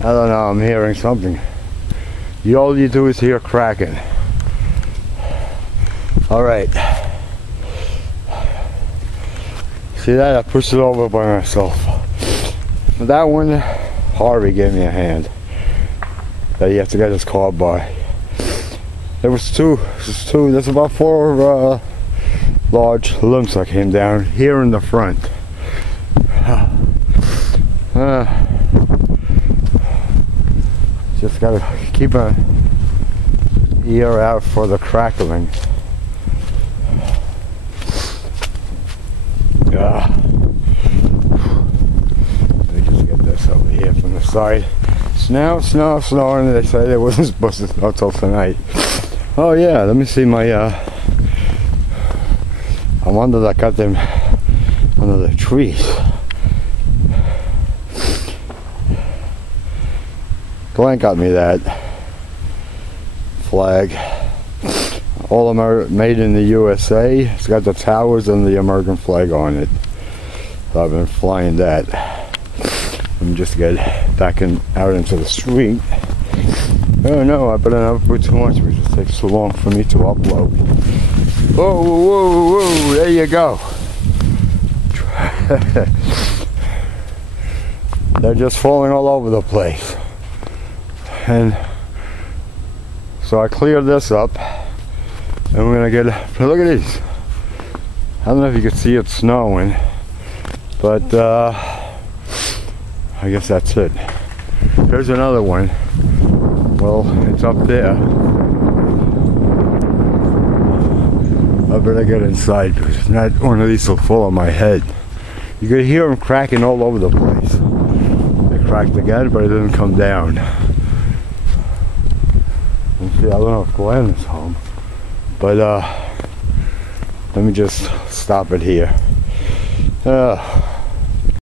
I don't know, I'm hearing something. All you do is hear cracking. Alright. See that? I pushed it over by myself. That one, Harvey gave me a hand. That you have to get his car by. There's about 4 large lumps that came down here in the front. Just gotta keep an ear out for the crackling. Let me just get this over here from the side. Snowing. They said it wasn't supposed to snow till tonight. Oh yeah, let me see my I wonder that got them under the trees. Glenn got me that flag. All made in the USA. It's got the towers and the American flag on it. So I've been flying that. Let me just get back out into the street. Oh no, I better not put too much because it takes too long for me to upload. Whoa, there you go. They're just falling all over the place. And so I cleared this up. And we're gonna get, look at these. I don't know if you can see it snowing, but I guess that's it. There's another one. Well, it's up there. I better get inside because if not, one of these will fall on my head. You can hear them cracking all over the place. They cracked again, but it didn't come down. And see, I don't know if Glenn is home. But let me just stop it here.